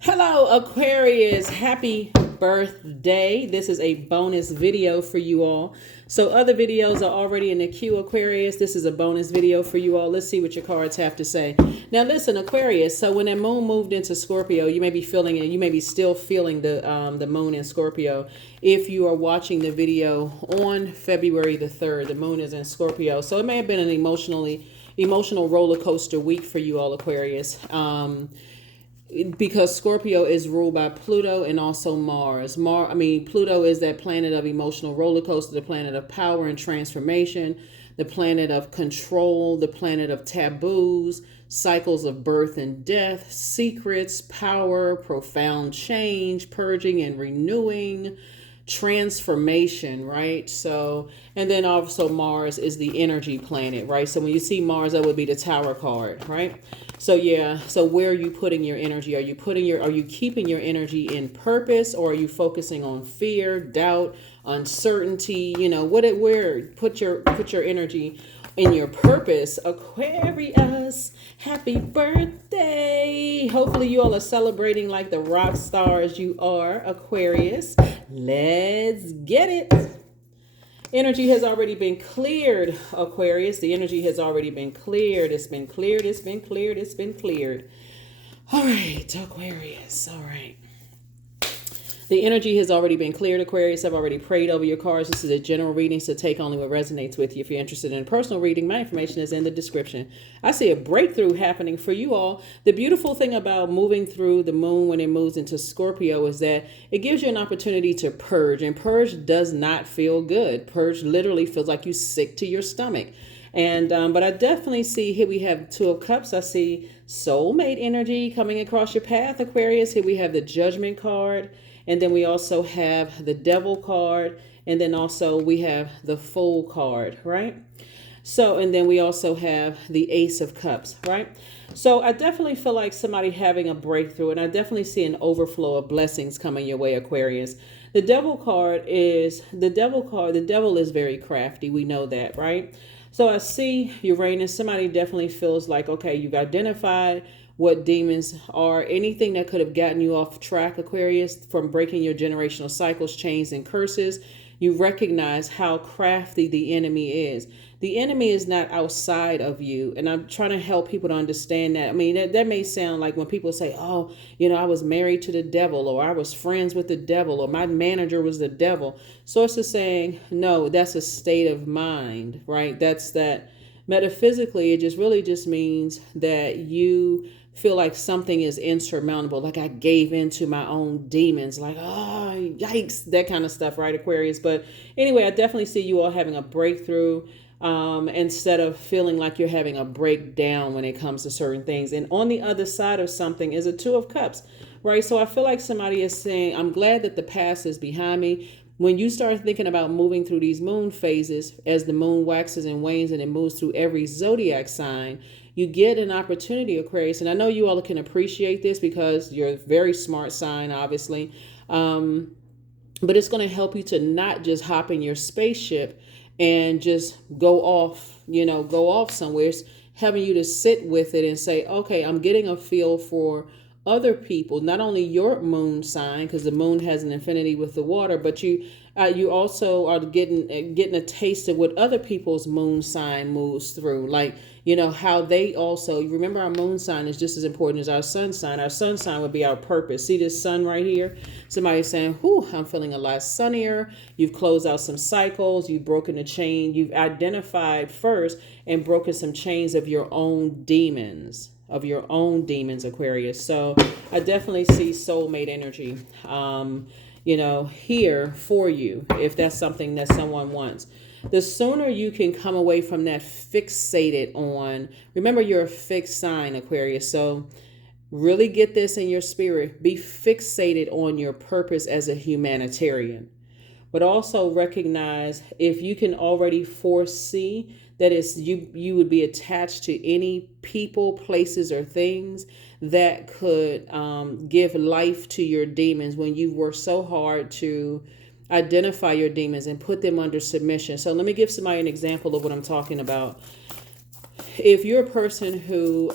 Hello, Aquarius. Happy birthday. This is a bonus video for you all. So other videos are already in the queue, Aquarius. This is a bonus video for you all. Let's see what your cards have to say. Now, listen, Aquarius. So when that moon moved into Scorpio, you may be feeling it. You may be still feeling the moon in Scorpio. If you are watching the video on February the 3rd, the moon is in Scorpio. So it may have been an emotional roller coaster week for you all, Aquarius. Because Scorpio is ruled by Pluto and also Mars. Pluto is that planet of emotional roller coaster, the planet of power and transformation, the planet of control, the planet of taboos, cycles of birth and death, secrets, power, profound change, purging and renewing, transformation, right? So, and then also Mars is the energy planet, right? So when you see Mars, that would be the Tower card, right? So yeah, so where are you putting your energy? Are you keeping your energy in purpose, or are you focusing on fear, doubt, uncertainty? Where put your energy in your purpose. Aquarius, happy birthday. Hopefully you all are celebrating like the rock stars you are, Aquarius. Let's get it. Energy has already been cleared, Aquarius. The energy has already been cleared. It's been cleared. It's been cleared. It's been cleared. All right, Aquarius. All right. The energy has already been cleared, Aquarius. I've already prayed over your cards. This is a general reading, so take only what resonates with you. If you're interested in a personal reading, my information is in the description. I see a breakthrough happening for you all. The beautiful thing about moving through the moon when it moves into Scorpio is that it gives you an opportunity to purge, and purge does not feel good. Purge literally feels like you sick to your stomach. And but I definitely see here we have Two of Cups. I see soulmate energy coming across your path, Aquarius. Here we have the Judgment card. And then we also have the Devil card. And then also we have the Fool card, right? So, and then we also have the Ace of Cups, right? So I definitely feel like somebody having a breakthrough, and I definitely see an overflow of blessings coming your way, Aquarius. The Devil card. The devil is very crafty. We know that, right? So I see Uranus. Somebody definitely feels like, okay, you've identified what demons are, anything that could have gotten you off track, Aquarius, from breaking your generational cycles, chains, and curses. You recognize how crafty the enemy is. The enemy is not outside of you. And I'm trying to help people to understand that. I mean, that may sound like when people say, oh, I was married to the devil, or I was friends with the devil, or my manager was the devil. Source is saying, no, that's a state of mind, right? That's that metaphysically, it just means that you feel like something is insurmountable, like I gave in to my own demons, like, oh, yikes, that kind of stuff, right, Aquarius? But anyway, I definitely see you all having a breakthrough instead of feeling like you're having a breakdown when it comes to certain things. And on the other side of something is a Two of Cups, right? So I feel like somebody is saying, I'm glad that the past is behind me. When you start thinking about moving through these moon phases, as the moon waxes and wanes and it moves through every zodiac sign, you get an opportunity, Aquarius. And I know you all can appreciate this because you're a very smart sign, obviously. But it's going to help you to not just hop in your spaceship and just go off somewhere. It's having you to sit with it and say, okay, I'm getting a feel for other people, not only your moon sign, because the moon has an affinity with the water, but you also are getting a taste of what other people's moon sign moves through, like how they also, remember, our moon sign is just as important as our sun sign. Our sun sign would be our purpose. See this sun right here? Somebody's saying, whew, I'm feeling a lot sunnier. You've closed out some cycles. You've broken a chain. You've identified first and broken some chains of your own demons. Aquarius. So I definitely see soulmate energy, here for you, if that's something that someone wants. The sooner you can come away from that fixated on, remember, you're a fixed sign, Aquarius. So really get this in your spirit. Be fixated on your purpose as a humanitarian. But also recognize, if you can already foresee that you would be attached to any people, places, or things that could give life to your demons when you worked so hard to identify your demons and put them under submission. So let me give somebody an example of what I'm talking about. If you're a person who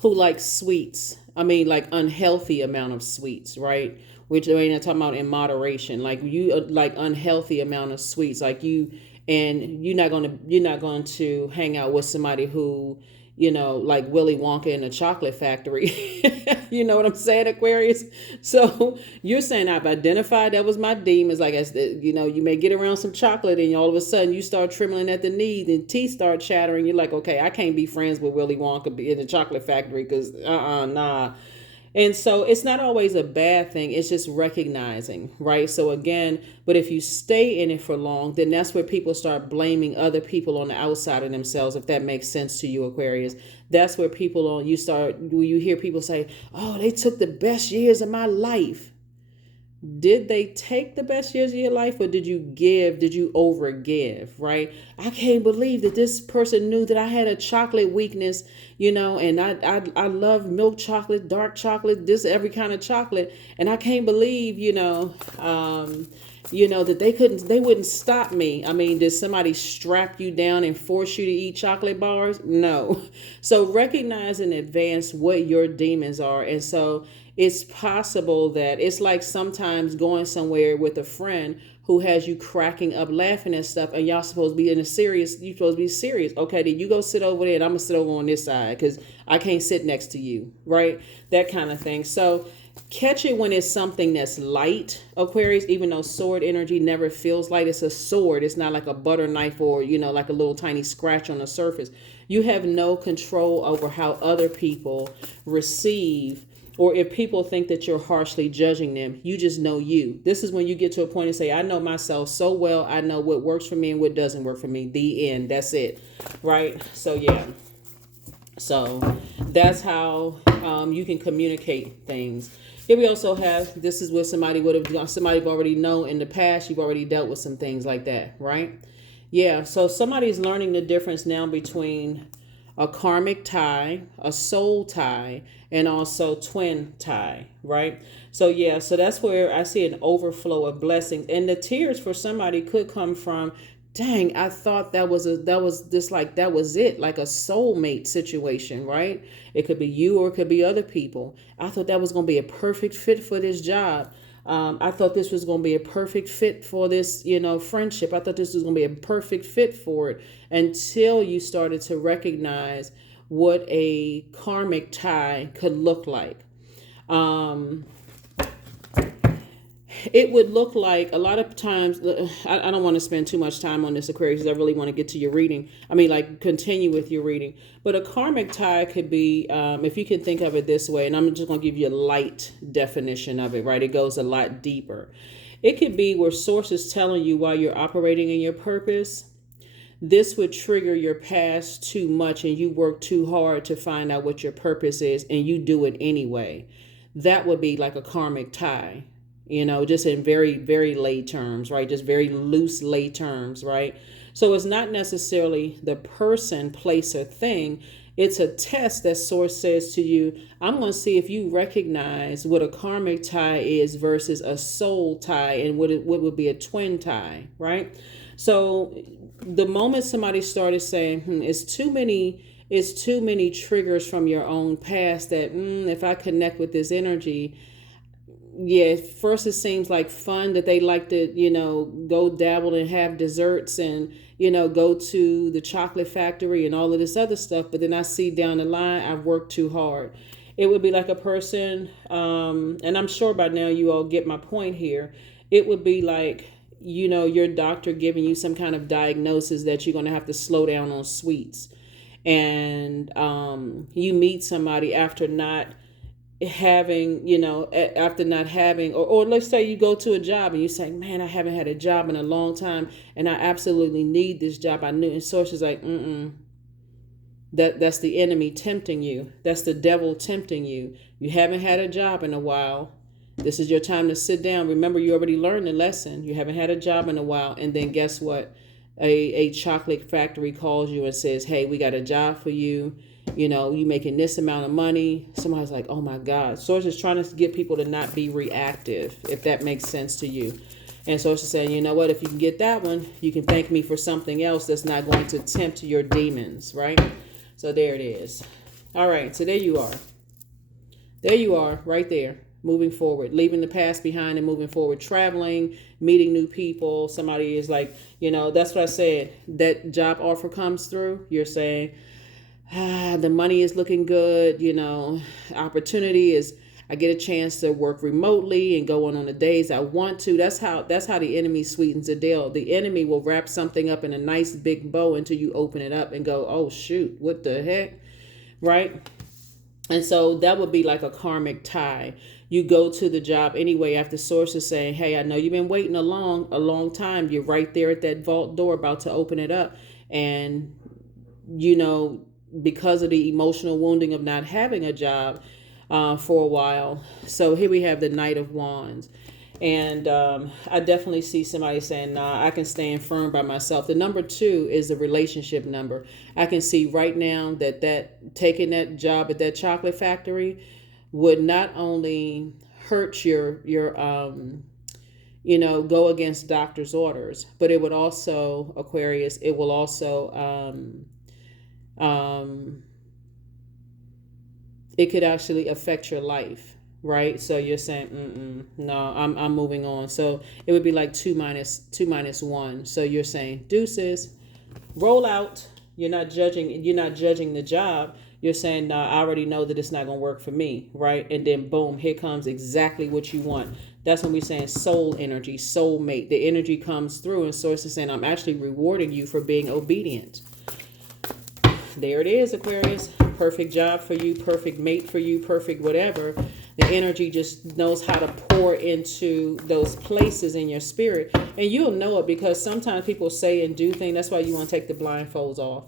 who like sweets. I mean, like unhealthy amount of sweets, right? Which I mean, I'm talking about in moderation. Like you like unhealthy amount of sweets, like you, and you're not going to hang out with somebody who, like Willy Wonka in a chocolate factory. You know what I'm saying, Aquarius? So you're saying I've identified that was my demons. Like, you may get around some chocolate and all of a sudden you start trembling at the knees and teeth start chattering. You're like, okay, I can't be friends with Willy Wonka in the chocolate factory because, nah. And so it's not always a bad thing. It's just recognizing, right? So again, but if you stay in it for long, then that's where people start blaming other people on the outside of themselves, if that makes sense to you, Aquarius. That's where you hear people say, oh, they took the best years of my life. Did they take the best years of your life, or did you overgive, right? I can't believe that this person knew that I had a chocolate weakness, and I love milk chocolate, dark chocolate, every kind of chocolate. And I can't believe, that they wouldn't stop me. I mean, did somebody strap you down and force you to eat chocolate bars? No. So recognize in advance what your demons are. And so it's possible that it's like sometimes going somewhere with a friend who has you cracking up laughing and stuff, and you're supposed to be serious. Okay, then you go sit over there and I'm gonna sit over on this side because I can't sit next to you, right? That kind of thing. So catch it when it's something that's light, Aquarius, even though sword energy never feels light. It's a sword. It's not like a butter knife or, like a little tiny scratch on the surface. You have no control over how other people receive, or if people think that you're harshly judging them. You just know you. This is when you get to a point and say, I know myself so well. I know what works for me and what doesn't work for me. The end. That's it. Right? So, yeah. So that's how you can communicate things. Here we also have, this is what somebody you've already known in the past. You've already dealt with some things like that, right? Yeah. So somebody's learning the difference now between a karmic tie, a soul tie, and also twin tie, right? So yeah, so that's where I see an overflow of blessings. And the tears for somebody could come from, dang, I thought that was it, like a soulmate situation, right? It could be you or it could be other people. I thought that was going to be a perfect fit for this job. I thought this was going to be a perfect fit for this, friendship. I thought this was going to be a perfect fit for it, until you started to recognize what a karmic tie could look like. It would look like a lot of times, I don't want to spend too much time on this, Aquarius, because I really want to get to your reading. Continue with your reading. But a karmic tie could be, if you can think of it this way, and I'm just going to give you a light definition of it, right? It goes a lot deeper. It could be where source is telling you while you're operating in your purpose, this would trigger your past too much and you work too hard to find out what your purpose is and you do it anyway. That would be like a karmic tie. Just in very, very lay terms, right? Just very loose lay terms, right? So it's not necessarily the person, place, or thing. It's a test that source says to you, I'm going to see if you recognize what a karmic tie is versus a soul tie and what would be a twin tie, right? So the moment somebody started saying, it's too many triggers from your own past that, if I connect with this energy, yeah, at first it seems like fun that they like to, go dabble and have desserts and, go to the chocolate factory and all of this other stuff. But then I see down the line, I've worked too hard. It would be like a person, and I'm sure by now you all get my point here. It would be like, your doctor giving you some kind of diagnosis that you're going to have to slow down on sweets. And you meet somebody after not having, or let's say you go to a job and you say, man, I haven't had a job in a long time and I absolutely need this job. I knew, and source is like, that's the enemy tempting you. That's the devil tempting you. You haven't had a job in a while. This is your time to sit down. Remember, you already learned the lesson. You haven't had a job in a while. And then guess what? A chocolate factory calls you and says, hey, we got a job for you. You making this amount of money. Somebody's like, oh my God. Source is trying to get people to not be reactive, if that makes sense to you. And Source is saying, you know what, if you can get that one, you can thank me for something else that's not going to tempt your demons, right? So there it is. All right, so there you are. There you are, right there. Moving forward, leaving the past behind and moving forward, traveling, meeting new people. Somebody is like, that's what I said. That job offer comes through. You're saying, the money is looking good. Opportunity is, I get a chance to work remotely and go on the days I want to. That's how the enemy sweetens the deal. The enemy will wrap something up in a nice big bow until you open it up and go, oh shoot, what the heck, right? And so that would be like a karmic tie. You go to the job anyway after sources saying, hey, I know you've been waiting a long time. You're right there at that vault door about to open it up. And, because of the emotional wounding of not having a job for a while. So here we have the Knight of Wands. And I definitely see somebody saying, nah, I can stand firm by myself. The number 2 is the relationship number. I can see right now that taking that job at that chocolate factory would not only hurt your go against doctor's orders, but it would also, Aquarius, it will also, it could actually affect your life. Right, so you're saying, no, I'm moving on. So it would be like 2 minus 1. So you're saying, deuces, roll out. You're not judging the job. You're saying, no, I already know that it's not going to work for me, right? And then boom, here comes exactly what you want. That's when we're saying soul energy, soulmate. The energy comes through, and source is saying, I'm actually rewarding you for being obedient. There it is, Aquarius. Perfect job for you, perfect mate for you, perfect whatever. The energy just knows how to pour into those places in your spirit. And you'll know it because sometimes people say and do things. That's why you want to take the blindfolds off.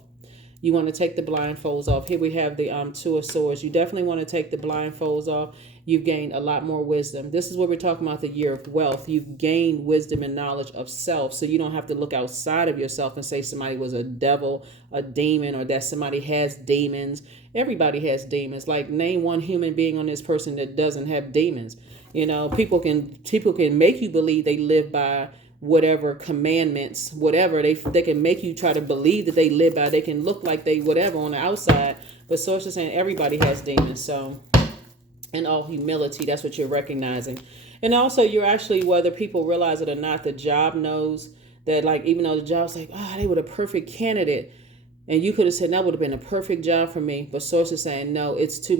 You want to take the blindfolds off. Here we have the 2 of Swords. You definitely want to take the blindfolds off. You've gained a lot more wisdom. This is what we're talking about, the year of wealth. You've gained wisdom and knowledge of self. So you don't have to look outside of yourself and say somebody was a devil, a demon, or that somebody has demons. Everybody has demons. Like, name one human being on this person that doesn't have demons. People can make you believe they live by whatever commandments, whatever they can make you try to believe that they live by. They can look like they whatever on the outside, but source is saying everybody has demons. So, in all humility, that's what you're recognizing. And also, you're actually, whether people realize it or not, the job knows that, like, even though the job's like, oh, they were the perfect candidate, and you could have said that would have been a perfect job for me, but source is saying no, it's too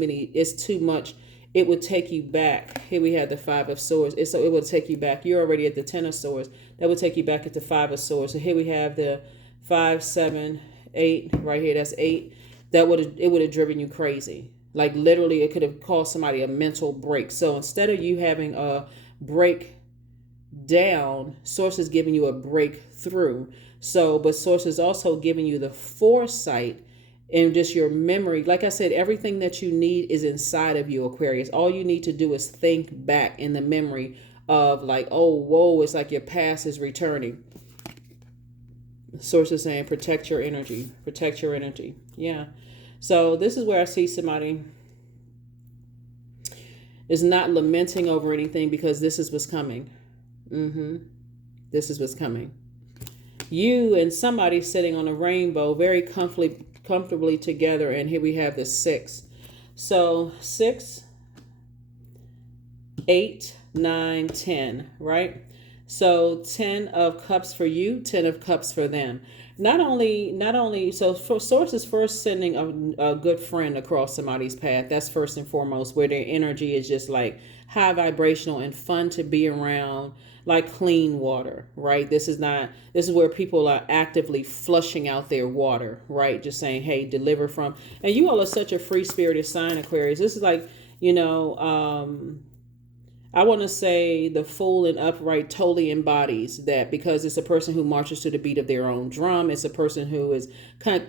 much. It would take you back. Here we have the 5 of Swords. So it would take you back. You're already at the 10 of Swords. That would take you back at the 5 of Swords. So here we have the 5, 7, 8. Right here, that's 8. It would have driven you crazy. Like, literally, it could have caused somebody a mental break. So instead of you having a break down, source is giving you a breakthrough. So, but source is also giving you the foresight and just your memory. Like I said, everything that you need is inside of you, Aquarius. All you need to do is think back in the memory of, like, oh, whoa, it's like your past is returning. Source is saying, protect your energy. Protect your energy. Yeah. So this is where I see somebody is not lamenting over anything because this is what's coming. This is what's coming. You and somebody sitting on a rainbow very comfortably together, and here we have the 6. So 6, 8, 9, 10, right? So 10 of cups for you, 10 of cups for them. Not only, so for source is first sending a good friend across somebody's path. That's first and foremost, where their energy is just like high vibrational and fun to be around, like clean water, right? This is where people are actively flushing out their water, right? Just saying, hey, deliver from, and you all are such a free spirited sign, Aquarius. This is like, I want to say the Fool and Upright totally embodies that, because it's a person who marches to the beat of their own drum. It's a person who is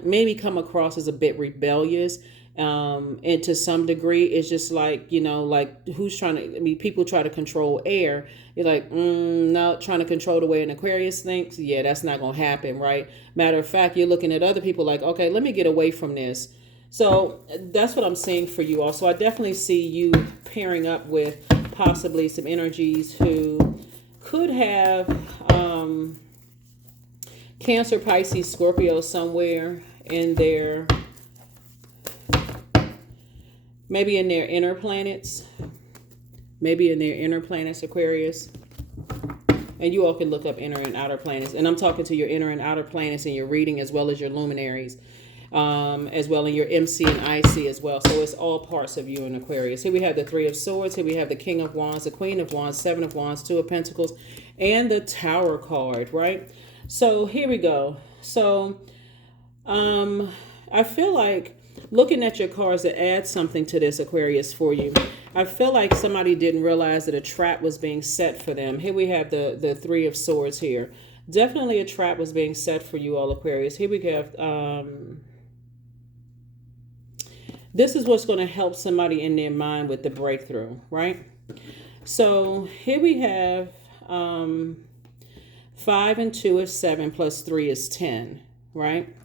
maybe come across as a bit rebellious. And to some degree, it's just like, like who's trying to, people try to control air. You're like, no, trying to control the way an Aquarius thinks. Yeah, that's not going to happen, right? Matter of fact, you're looking at other people like, okay, let me get away from this. So that's what I'm seeing for you all. So I definitely see you pairing up with possibly some energies who could have Cancer, Pisces, Scorpio somewhere in their maybe in their inner planets, Aquarius. And you all can look up inner and outer planets. And I'm talking to your inner and outer planets in your reading, as well as your luminaries, as well in your MC and IC as well. So it's all parts of you in Aquarius. Here we have the Three of Swords. Here we have the King of Wands, the Queen of Wands, Seven of Wands, Two of Pentacles, and the Tower card, right? So here we go. So I feel like looking at your cards to add something to this, Aquarius, for you. I feel like somebody didn't realize that a trap was being set for them. Here we have the Three of Swords here. Definitely a trap was being set for you all, Aquarius. Here we have, this is what's going to help somebody in their mind with the breakthrough, right? So here we have 5 and 2 is 7 plus 3 is 10, right?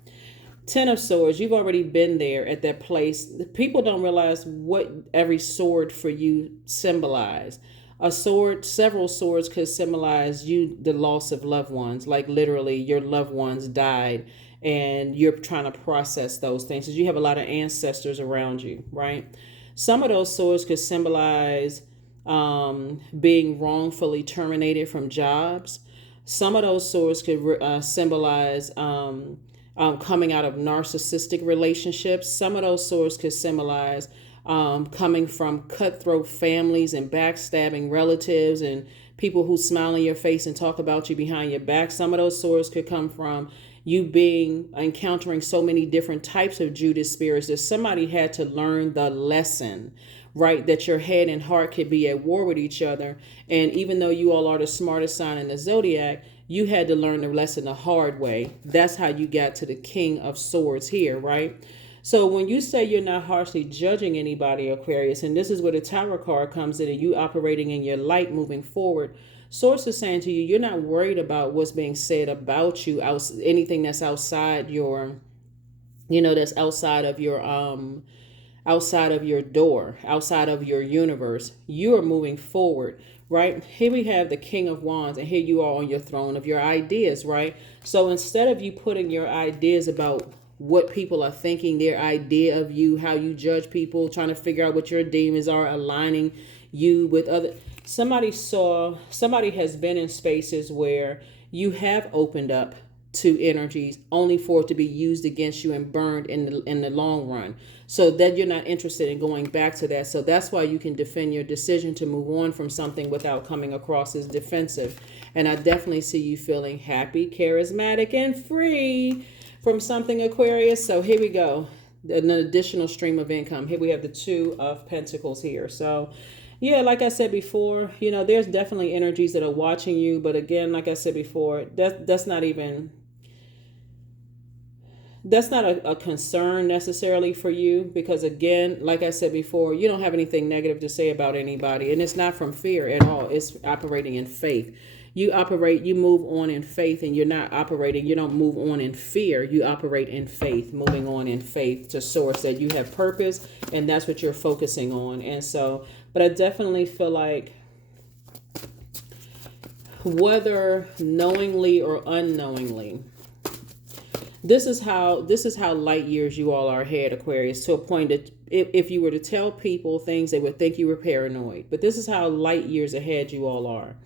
10 of Swords, you've already been there at that place. People don't realize what every sword for you symbolize. A sword, several swords could symbolize you, the loss of loved ones. Like literally your loved ones died and you're trying to process those things. Because you have a lot of ancestors around you, right? Some of those swords could symbolize being wrongfully terminated from jobs. Some of those swords could symbolize coming out of narcissistic relationships. Some of those swords could symbolize coming from cutthroat families and backstabbing relatives and people who smile in your face and talk about you behind your back. Some of those swords could come from you encountering so many different types of Judas spirits that somebody had to learn the lesson, right? That your head and heart could be at war with each other. And even though you all are the smartest sign in the Zodiac, you had to learn the lesson the hard way. That's how you got to the King of Swords here, right? So when you say you're not harshly judging anybody, Aquarius, and this is where the Tower card comes in and you operating in your light moving forward, Source is saying to you, you're not worried about what's being said about you, anything that's outside your, that's outside of your door, outside of your universe. You are moving forward. Right? Here we have the King of Wands, and here you are on your throne of your ideas, right? So instead of you putting your ideas about what people are thinking, their idea of you, how you judge people, trying to figure out what your demons are, aligning you with other, somebody has been in spaces where you have opened up to energies only for it to be used against you and burned in the long run. So that you're not interested in going back to that. So that's why you can defend your decision to move on from something without coming across as defensive. And I definitely see you feeling happy, charismatic, and free from something, Aquarius. So here we go. An additional stream of income. Here we have the Two of Pentacles here. So yeah, like I said before, there's definitely energies that are watching you. But again, like I said before, that's not a concern necessarily for you, because again, like I said before, you don't have anything negative to say about anybody, and it's not from fear at all. It's operating in faith. You move on in faith, and you don't move on in fear. You operate in faith, moving on in faith to Source, that you have purpose, and that's what you're focusing on. And so, but I definitely feel like whether knowingly or unknowingly, this is how light years you all are ahead, Aquarius, to a point that if you were to tell people things, they would think you were paranoid. But this is how light years ahead you all are.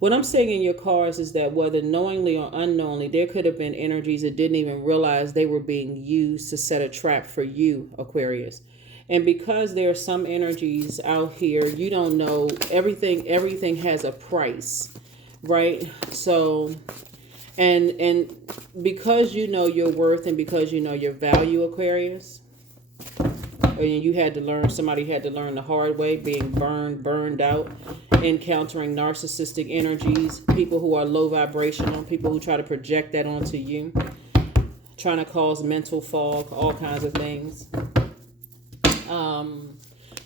What I'm saying in your cards is that whether knowingly or unknowingly, there could have been energies that didn't even realize they were being used to set a trap for you, Aquarius. And because there are some energies out here, you don't know everything has a price, right? So and because you know your worth and because you know your value, Aquarius, and somebody had to learn the hard way, being burned out, encountering narcissistic energies, people who are low vibrational, people who try to project that onto you, trying to cause mental fog, all kinds of things.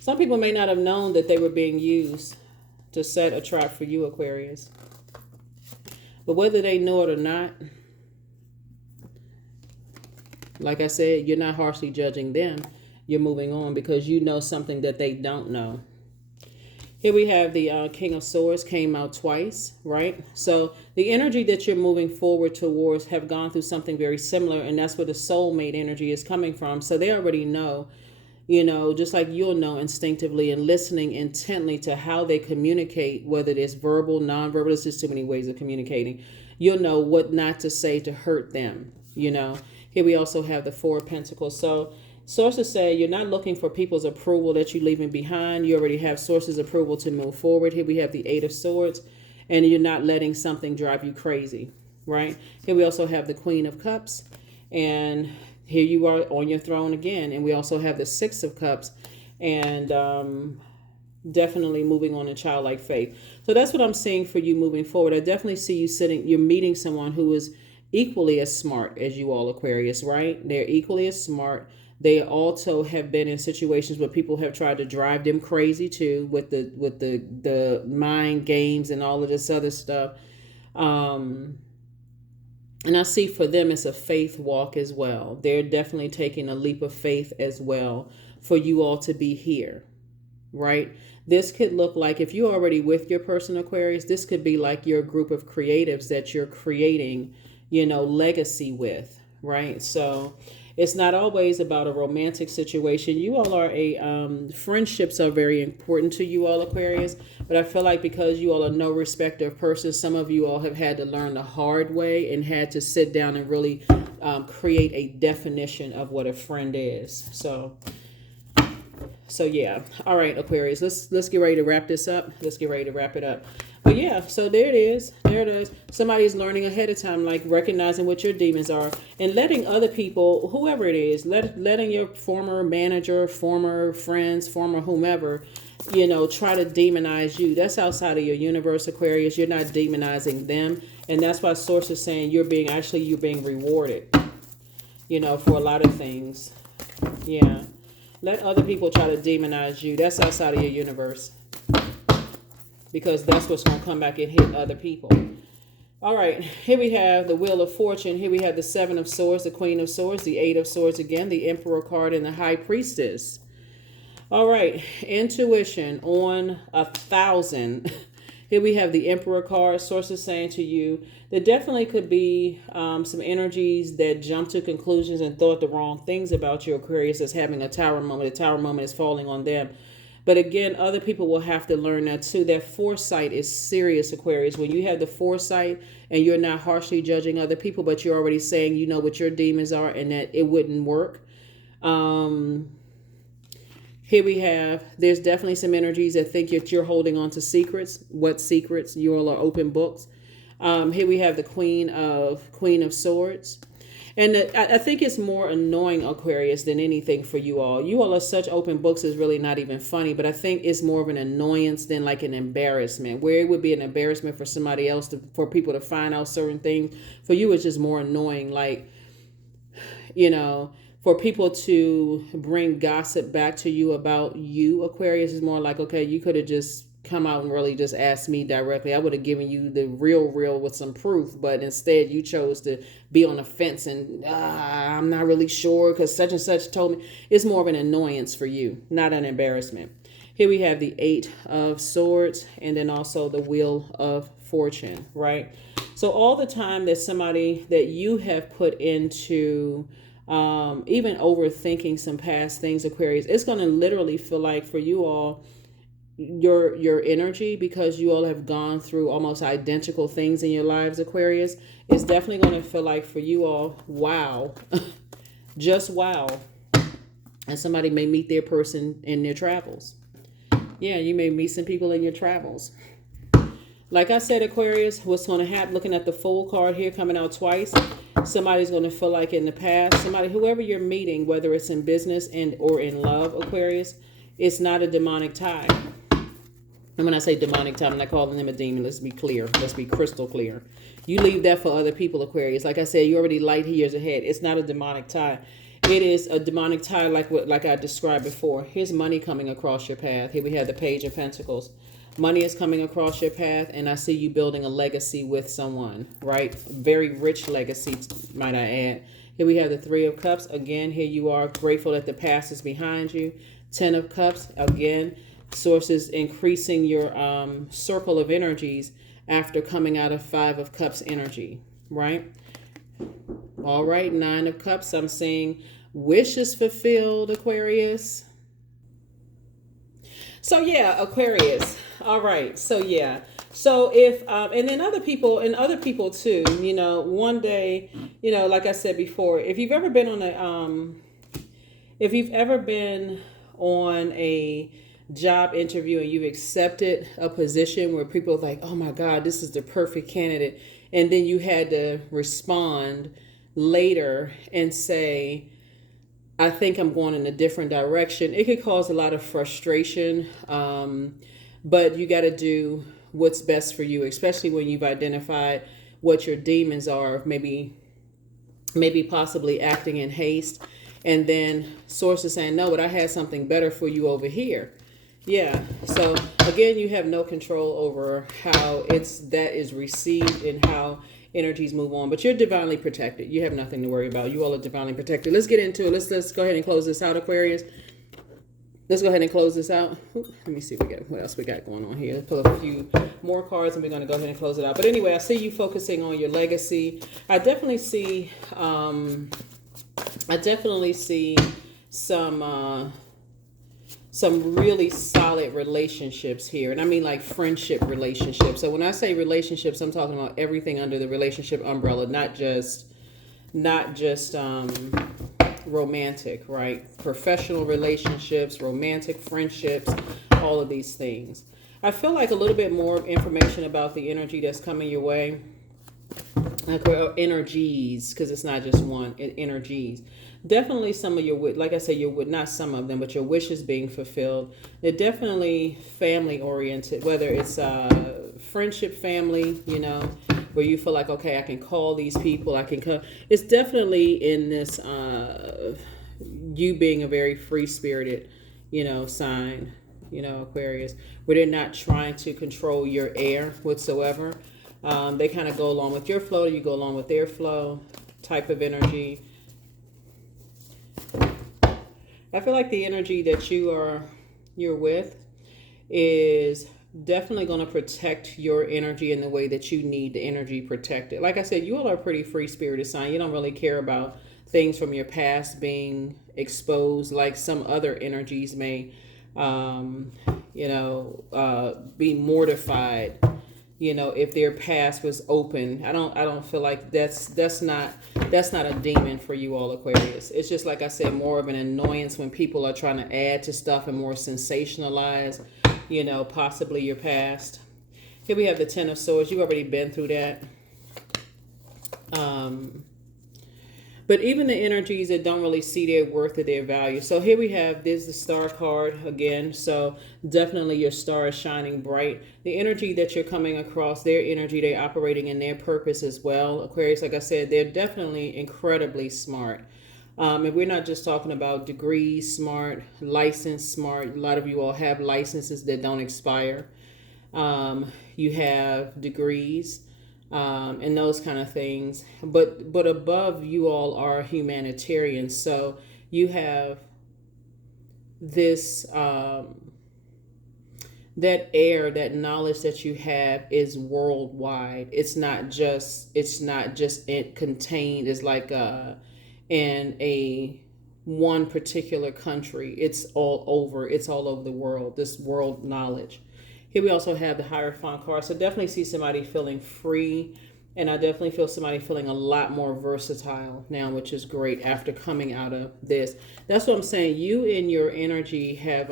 Some people may not have known that they were being used to set a trap for you, Aquarius. But whether they know it or not, like I said, you're not harshly judging them. You're moving on because you know something that they don't know. Here we have the King of Swords came out twice, right? So the energy that you're moving forward towards have gone through something very similar, and that's where the soulmate energy is coming from. So they already know Just like you'll know instinctively and listening intently to how they communicate, whether it's verbal, nonverbal, there's just too many ways of communicating. You'll know what not to say to hurt them. Here we also have the Four of Pentacles. So sources say you're not looking for people's approval that you're leaving behind. You already have sources' approval to move forward. Here we have the Eight of Swords, and you're not letting something drive you crazy, right? Here we also have the Queen of Cups, and here you are on your throne again. And we also have the Six of Cups, and definitely moving on in childlike faith. So that's what I'm seeing for you moving forward. I definitely see you you're meeting someone who is equally as smart as you all, Aquarius, right? They're equally as smart. They also have been in situations where people have tried to drive them crazy too, with the mind games and all of this other stuff. And I see for them it's a faith walk as well. They're definitely taking a leap of faith as well for you all to be here, right? This could look like, if you're already with your person, Aquarius, this could be like your group of creatives that you're creating, legacy with, right? So it's not always about a romantic situation. You all are friendships are very important to you all, Aquarius. But I feel like because you all are no respecter of persons, some of you all have had to learn the hard way and had to sit down and really create a definition of what a friend is. So yeah. All right, Aquarius, let's get ready to wrap this up. Let's get ready to wrap it up. But yeah, so there it is. There it is. Somebody's learning ahead of time, like recognizing what your demons are and letting other people, whoever it is, letting your former manager, former friends, former whomever, try to demonize you. That's outside of your universe, Aquarius. You're not demonizing them. And that's why Source is saying you're being rewarded, for a lot of things. Yeah. Let other people try to demonize you. That's outside of your universe. Because that's what's going to come back and hit other people. All right. Here we have the Wheel of Fortune. Here we have the Seven of Swords, the Queen of Swords, the Eight of Swords again, the Emperor card, and the High Priestess. All right. Intuition on 1,000. Here we have the Emperor card. Source is saying to you, there definitely could be some energies that jump to conclusions and thought the wrong things about you, Aquarius, as having a tower moment. A tower moment is falling on them. But again, other people will have to learn that too. That foresight is serious, Aquarius. When you have the foresight and you're not harshly judging other people, but you're already saying you know what your demons are and that it wouldn't work. Here we have, there's definitely some energies that think that you're holding on to secrets. What secrets? You all are open books. Here we have the Queen of Swords. And I think it's more annoying, Aquarius, than anything for you all. You all are such open books is really not even funny, but I think it's more of an annoyance than like an embarrassment. Where it would be an embarrassment for somebody else, for people to find out certain things. For you, it's just more annoying. Like, for people to bring gossip back to you about you, Aquarius, is more like, okay, you could have just come out and really just asked me directly. I would have given you the real with some proof, but instead you chose to be on the fence and I'm not really sure because such and such told me. It's more of an annoyance for you, not an embarrassment. Here we have the Eight of Swords and then also the Wheel of Fortune, right? So all the time that somebody that you have put into even overthinking some past things, Aquarius, it's going to literally feel like for you all, your energy, because you all have gone through almost identical things in your lives, Aquarius, is definitely going to feel like for you all, wow, just wow. And somebody may meet their person in their travels. Yeah, you may meet some people in your travels. Like I said, Aquarius, what's going to happen, looking at the Fool card here coming out twice, somebody's going to feel like in the past, whoever you're meeting, whether it's in business or in love, Aquarius, it's not a demonic tie. And when I say demonic tie, I'm not calling them a demon. Let's be clear. Let's be crystal clear. You leave that for other people, Aquarius. Like I said, you're already light years ahead. It's not a demonic tie. It is a demonic tie like I described before. Here's money coming across your path. Here we have the Page of Pentacles. Money is coming across your path, and I see you building a legacy with someone, right? Very rich legacy, might I add. Here we have the Three of Cups. Again, here you are, grateful that the past is behind you. Ten of Cups. Again, sources increasing your circle of energies after coming out of Five of Cups energy, right? All right, Nine of Cups. I'm seeing wishes fulfilled, Aquarius. So yeah, Aquarius. All right. So yeah. So if and then other people too, one day, like I said before, if you've ever been on a job interview and you've accepted a position where people are like, "Oh my God, this is the perfect candidate," and then you had to respond later and say, I think I'm going in a different direction. It could cause a lot of frustration, but you got to do what's best for you, especially when you've identified what your demons are, maybe possibly acting in haste, and then sources saying, no, but I had something better for you over here. Yeah. So again, you have no control over how that is received and how energies move on, but you're divinely protected. You have nothing to worry about. You all are divinely protected. Let's get into it. Let's go ahead and close this out, Aquarius. Let's go ahead and close this out. Let me see what else we got going on here. Let's pull up a few more cards and we're going to go ahead and close it out. But anyway, I see you focusing on your legacy. I definitely see some really solid relationships here. And I mean like friendship relationships. So when I say relationships, I'm talking about everything under the relationship umbrella, not just romantic, right? Professional relationships, romantic friendships, all of these things. I feel like a little bit more information about the energy that's coming your way. Like energies, because it's not just one, energies. Definitely some of your, like I said, not some of them, but your wishes being fulfilled. They're definitely family oriented, whether it's friendship family, where you feel like, okay, I can call these people, I can come. It's definitely in this, you being a very free spirited, sign, Aquarius, where they're not trying to control your air whatsoever. They kind of go along with your flow, you go along with their flow type of energy. I feel like the energy that you're with is definitely going to protect your energy in the way that you need the energy protected. Like I said, you all are a pretty free-spirited sign. You don't really care about things from your past being exposed like some other energies may, be mortified. If their past was open. I don't feel like that's not a demon for you all, Aquarius. It's just, like I said, more of an annoyance when people are trying to add to stuff and more sensationalize, possibly your past. Here we have the Ten of Swords. You've already been through that. But even the energies that don't really see their worth or their value. So here we have, there's the Star card again. So definitely your star is shining bright. The energy that you're coming across, their energy, they're operating in their purpose as well. Aquarius, like I said, they're definitely incredibly smart. And we're not just talking about degrees smart, license smart. A lot of you all have licenses that don't expire. You have degrees. And those kind of things, but above you all are humanitarians. So you have this that air, that knowledge that you have is worldwide. It's not just it contained as like in a one particular country. It's all over the world, this world knowledge. Here we also have the Hierophant card. So definitely see somebody feeling free. And I definitely feel somebody feeling a lot more versatile now, which is great after coming out of this. That's what I'm saying. You and your energy have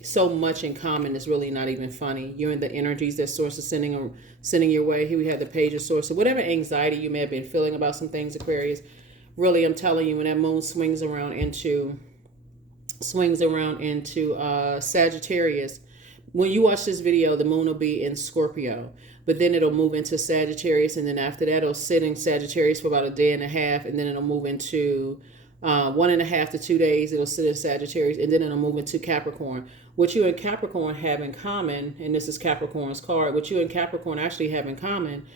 so much in common. It's really not even funny. You and the energies that Source is sending your way. Here we have the Page of Swords. So whatever anxiety you may have been feeling about some things, Aquarius, really, I'm telling you, when that moon swings around into Sagittarius, when you watch this video, the moon will be in Scorpio, but then it'll move into Sagittarius, and then after that, it'll sit in Sagittarius for about a day and a half, and then it'll move into 1.5 to 2 days. It'll sit in Sagittarius, and then it'll move into Capricorn. What you and Capricorn have in common, and this is Capricorn's card, what you and Capricorn actually have in common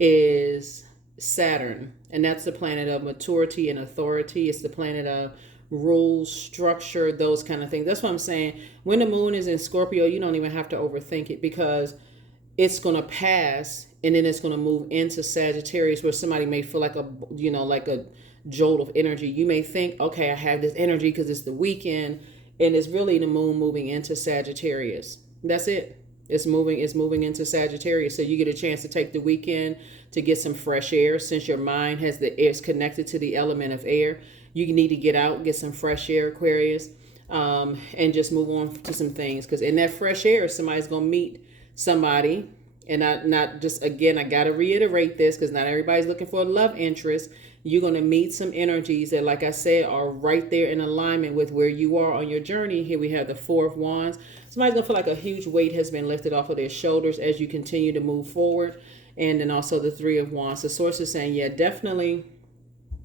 is Saturn, and that's the planet of maturity and authority. It's the planet of rules, structure, those kind of things. That's what I'm saying. When the moon is in Scorpio, you don't even have to overthink it, because it's going to pass and then it's going to move into Sagittarius, where somebody may feel like like a jolt of energy. You may think, okay, I have this energy because it's the weekend. And it's really the moon moving into Sagittarius. That's it. It's moving into Sagittarius. So you get a chance to take the weekend to get some fresh air. Since your mind is connected to the element of air, you need to get out, get some fresh air, Aquarius, and just move on to some things. Because in that fresh air, somebody's gonna meet somebody. And not just, again, I got to reiterate this because not everybody's looking for a love interest. You're going to meet some energies that, like I said, are right there in alignment with where you are on your journey. Here we have the Four of Wands. Somebody's going to feel like a huge weight has been lifted off of their shoulders as you continue to move forward. And then also the Three of Wands. The source is saying, yeah, definitely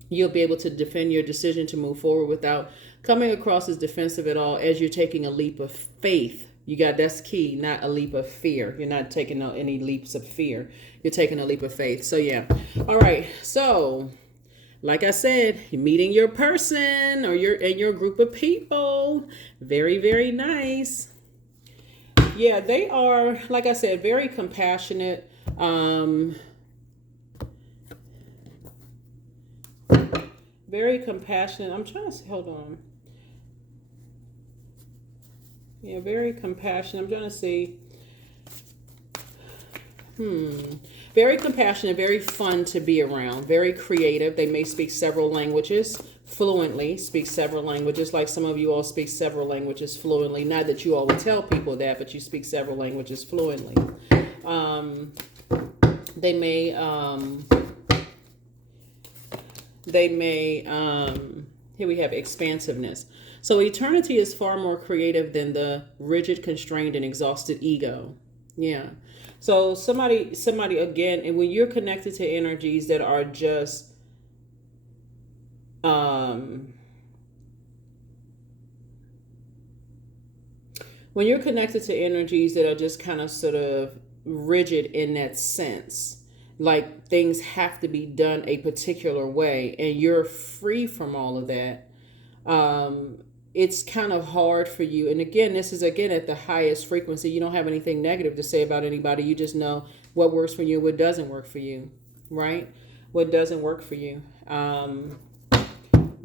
you'll be able to defend your decision to move forward without coming across as defensive at all, as you're taking a leap of faith. That's key, not a leap of fear. You're not taking any leaps of fear. You're taking a leap of faith. So yeah. All right. So like I said, you're meeting your person or your group of people. Very, very nice. Yeah, they are, like I said, very compassionate. Very compassionate. I'm trying to see, hold on. Yeah, very compassionate. I'm trying to see. Very compassionate, very fun to be around, very creative. They may speak several languages fluently, speak several languages, like some of you all speak several languages fluently. Not that you all would tell people that, but you speak several languages fluently. Here we have expansiveness. So eternity is far more creative than the rigid, constrained, and exhausted ego. Yeah. So somebody again, and when you're connected to energies that are just when you're connected to energies that are just kind of sort of rigid in that sense, like things have to be done a particular way, and you're free from all of that, it's kind of hard for you. And again, this is again at the highest frequency. You don't have anything negative to say about anybody. You just know what works for you, what doesn't work for you, right? What doesn't work for you.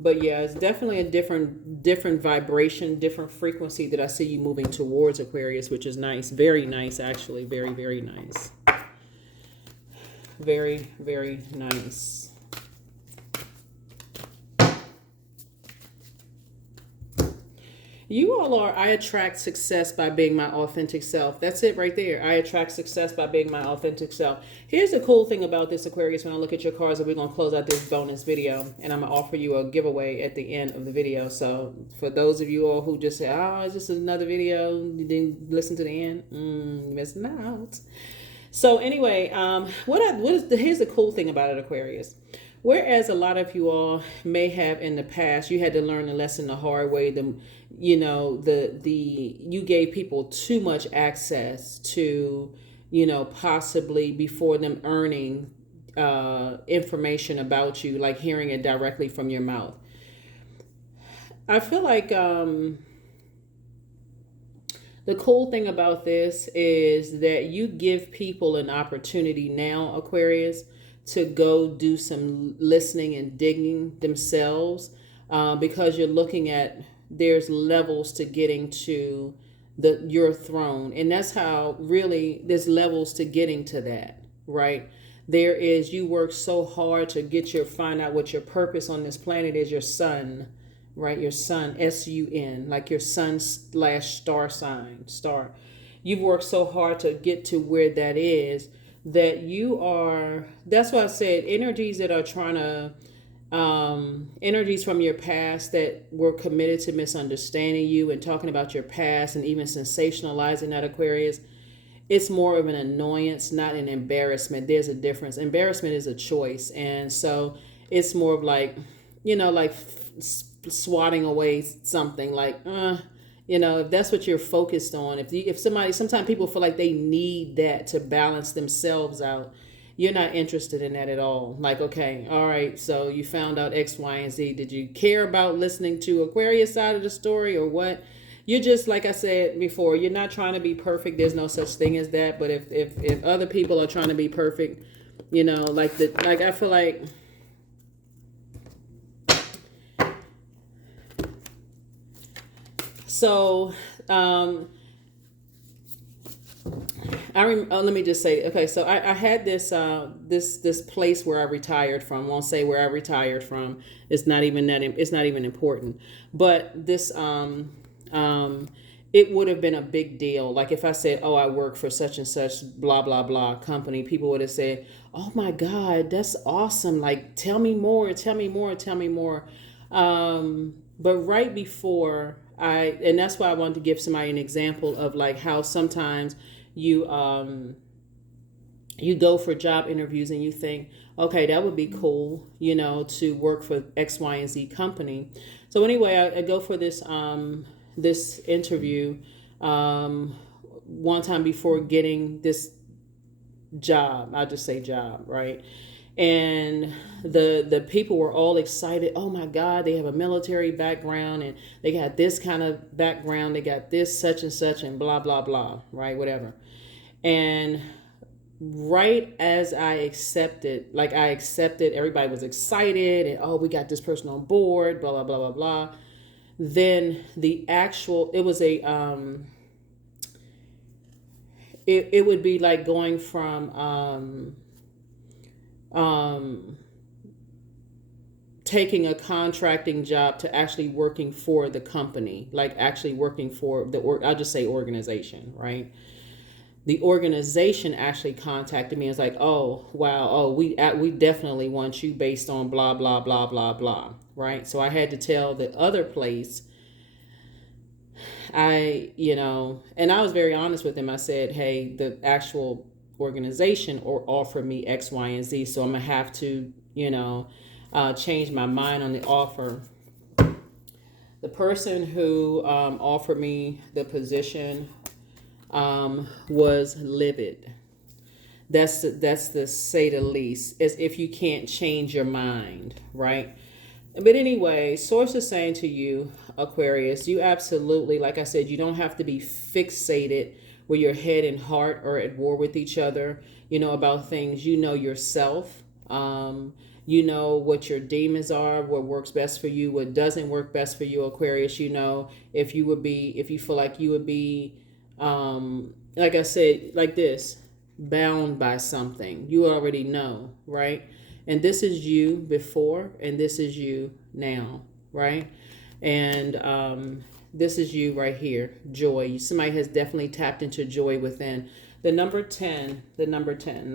But yeah, it's definitely a different vibration, different frequency that I see you moving towards, Aquarius, which is nice. Very nice, actually. Very, very nice. Very, very nice. You all are, I attract success by being my authentic self. That's it right there. I attract success by being my authentic self. Here's the cool thing about this, Aquarius, when I look at your cards, and we're going to close out this bonus video, and I'm going to offer you a giveaway at the end of the video. So for those of you all who just say, oh, it's just another video, you didn't listen to the end, you're missing out. So anyway, here's the cool thing about it, Aquarius. Whereas a lot of you all may have in the past, you had to learn the lesson the hard way. You gave people too much access to, possibly before them earning information about you, like hearing it directly from your mouth. I feel like the cool thing about this is that you give people an opportunity now, Aquarius, to go do some listening and digging themselves, because you're looking at, there's levels to getting to your throne. And that's how really there's levels to getting to that, right? You work so hard to find out what your purpose on this planet is, your sun, right? Your sun, S-U-N, like your sun/star sign, star. You've worked so hard to get to where that is, that that's why I said energies that are trying to, energies from your past that were committed to misunderstanding you and talking about your past and even sensationalizing that, Aquarius. It's more of an annoyance, not an embarrassment. There's a difference. Embarrassment is a choice. And so it's more of like, swatting away something like, if that's what you're focused on, sometimes people feel like they need that to balance themselves out. You're not interested in that at all. Like, okay, all right, so you found out X, Y, and Z. Did you care about listening to Aquarius side of the story or what? You're just, like I said before, you're not trying to be perfect. There's no such thing as that. But if other people are trying to be perfect, I feel like, So, let me just say, okay, so I had this place where I retired from. Won't say where I retired from. It's not even that. It's not even important. But this it would have been a big deal. Like if I said, "Oh, I work for such and such blah blah blah company," people would have said, "Oh my God, that's awesome! Like, tell me more, tell me more, tell me more." But right before and that's why I wanted to give somebody an example of like how sometimes you go for job interviews and you think, okay, that would be cool, to work for X, Y, and Z company. So anyway, I go for this interview one time before getting this job. I'll just say job, right? And the people were all excited. Oh my God, they have a military background and they got this kind of background. They got this such and such and blah blah blah, right? Whatever. And right as I accepted, everybody was excited and, oh, we got this person on board, blah blah blah blah blah. Then it was it would be like going from taking a contracting job to actually working for the company, like actually working for I'll just say organization, right? The organization actually contacted me and was like, "Oh, wow, oh, we definitely want you based on blah blah blah blah blah," right? So I had to tell the other place, and I was very honest with them. I said, "Hey, the actual organization offered me X, Y, and Z, so I'm gonna have to, change my mind on the offer." The person who offered me the position was livid. That's the say the least. As if you can't change your mind, right? But anyway, source is saying to you, Aquarius, you absolutely, like I said, you don't have to be fixated where your head and heart are at war with each other, about things. You know yourself. You know what your demons are, what works best for you, what doesn't work best for you, Aquarius. If you feel like you would be, like I said, like this, bound by something. You already know, right? And this is you before, and this is you now, right? And this is you right here, joy. Somebody has definitely tapped into joy within. The number 10. The number 10.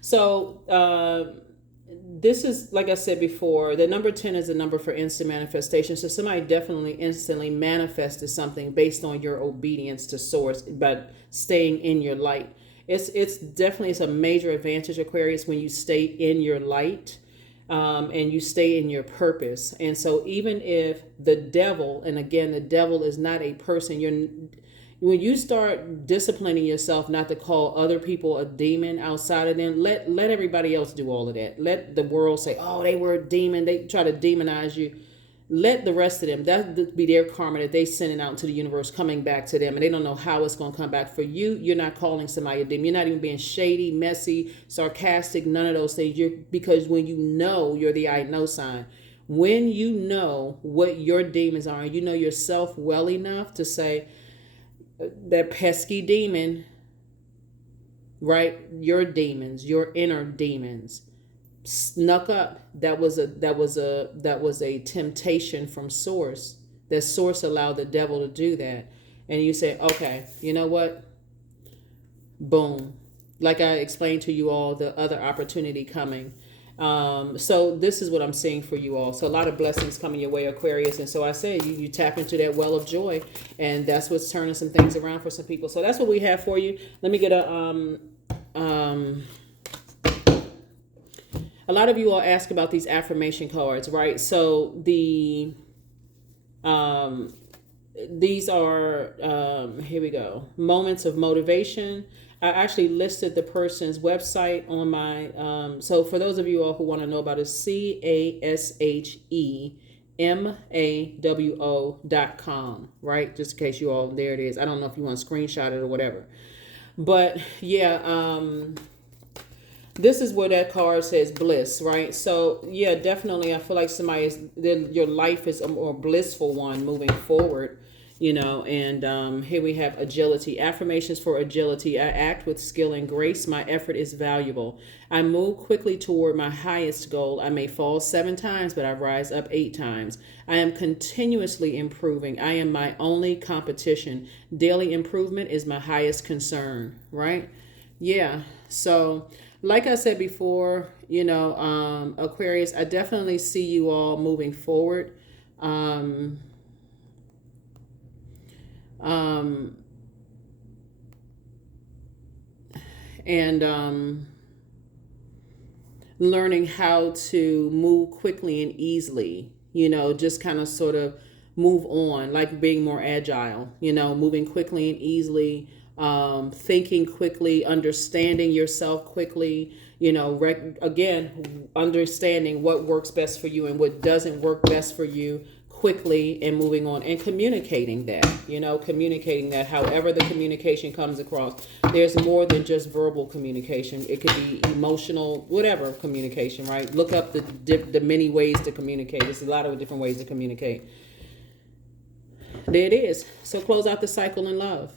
So this is, like I said before, the number 10 is a number for instant manifestation. So somebody definitely instantly manifested something based on your obedience to source, but staying in your light. It's a major advantage, Aquarius, when you stay in your light, and you stay in your purpose. And so even if the devil, and again, the devil is not a person, when you start disciplining yourself not to call other people a demon outside of them, let everybody else do all of that. Let the world say, oh, they were a demon. They try to demonize you. Let the rest of them, that be their karma that they sending out into the universe, coming back to them, and they don't know how it's going to come back. For you, you're not calling somebody a demon. You're not even being shady, messy, sarcastic, none of those things. Because when you know, you're the I know sign. When you know what your demons are, and you know yourself well enough to say, that pesky demon, right? Your demons, your inner demons snuck up. That was a temptation from source. That source allowed the devil to do that. And you say, okay, you know what? Boom. Like I explained to you all, the other opportunity coming. So this is what I'm seeing for you all. So a lot of blessings coming your way, Aquarius. And so I said, you tap into that well of joy, and that's what's turning some things around for some people. So that's what we have for you. Let me get a lot of you all ask about these affirmation cards, right? So these are, here we go, moments of motivation. I actually listed the person's website on my, so for those of you all who want to know about it, CASHEMAWO.com, right? Just in case you all, there it is. I don't know if you want to screenshot it or whatever. But yeah, this is where that card says bliss, right? So yeah, definitely I feel like your life is a more blissful one moving forward, you know. And here we have agility. Affirmations for agility. I act with skill and grace. My effort is valuable. I move quickly toward my highest goal. I may fall 7 times, but I rise up 8 times. I am continuously improving. I am my only competition. Daily improvement is my highest concern, right? Yeah. So like I said before, you know, Aquarius, I definitely see you all moving forward. Um, um, and learning how to move quickly and easily, you know, just kind of sort of move on, like being more agile, you know, moving quickly and easily, thinking quickly, understanding yourself quickly, you know, again, understanding what works best for you and what doesn't work best for you quickly, and moving on and communicating that, you know, communicating that however the communication comes across. There's more than just verbal communication. It could be emotional, whatever communication, right? Look up the many ways to communicate. There's a lot of different ways to communicate. There it is. So close out the cycle in love.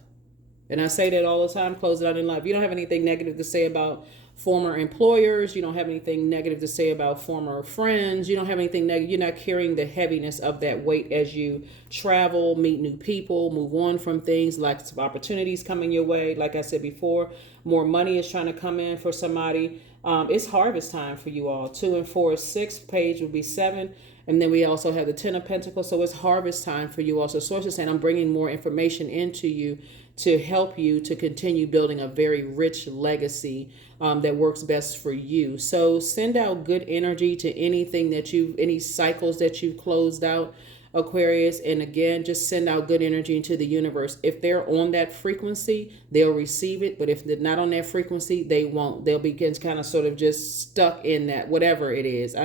And I say that all the time, close it out in love. You don't have anything negative to say about former employers. You don't have anything negative to say about former friends. You don't have anything negative. You're not carrying the heaviness of that weight as you travel, meet new people, move on from things. Lots of opportunities coming your way. Like I said before, more money is trying to come in for somebody. It's harvest time for you all. 2 and 4 is 6. Page would be 7. And then we also have the 10 of Pentacles. So it's harvest time for you also. Source is saying I'm bringing more information into you to help you to continue building a very rich legacy that works best for you. So send out good energy to anything that any cycles that you've closed out, Aquarius. And again, just send out good energy into the universe. If they're on that frequency, they'll receive it. But if they're not on that frequency, they won't. They'll be kind of sort of just stuck in that, whatever it is.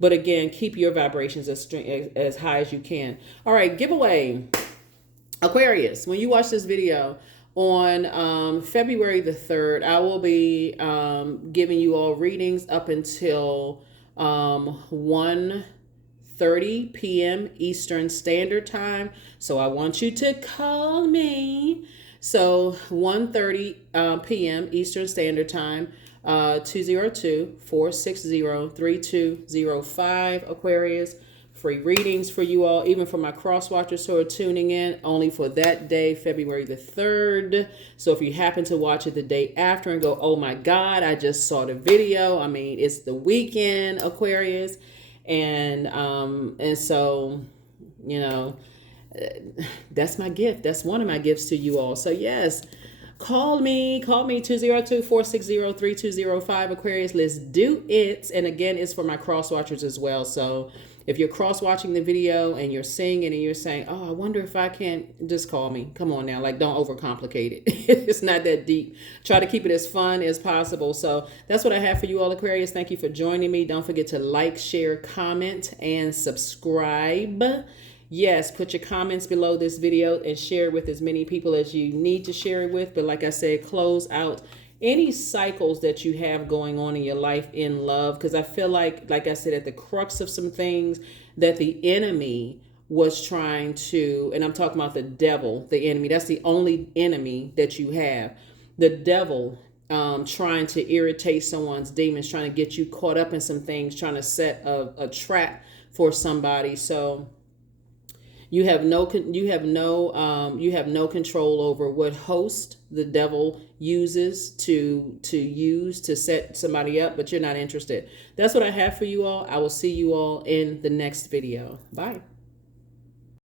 But again, keep your vibrations as high as you can. All right, giveaway. Aquarius, when you watch this video on February the 3rd, I will be giving you all readings up until 1:30 p.m. Eastern Standard Time. So I want you to call me. So 1:30 p.m. Eastern Standard Time, 202-460-3205, Aquarius. Free readings for you all, even for my cross watchers who are tuning in, only for that day, February the 3rd. So if you happen to watch it the day after and go, oh my God, I just saw the video. I mean, it's the weekend, Aquarius. And so, you know, that's my gift. That's one of my gifts to you all. So yes, call me 202-460-3205, Aquarius. Let's do it. And again, it's for my cross watchers as well. So if you're cross-watching the video and you're seeing it and you're saying, oh, I wonder if I can, just call me. Come on now. Like, don't overcomplicate it. It's not that deep. Try to keep it as fun as possible. So that's what I have for you all, Aquarius. Thank you for joining me. Don't forget to like, share, comment, and subscribe. Yes, put your comments below this video and share it with as many people as you need to share it with. But like I said, close out any cycles that you have going on in your life in love, because I feel like I said, at the crux of some things that the enemy was trying to, and I'm talking about the devil, the enemy, that's the only enemy that you have, the devil, trying to irritate someone's demons, trying to get you caught up in some things, trying to set a trap for somebody. So you have no control over what host the devil uses to set somebody up, but you're not interested. That's what I have for you all. I will see you all in the next video. Bye.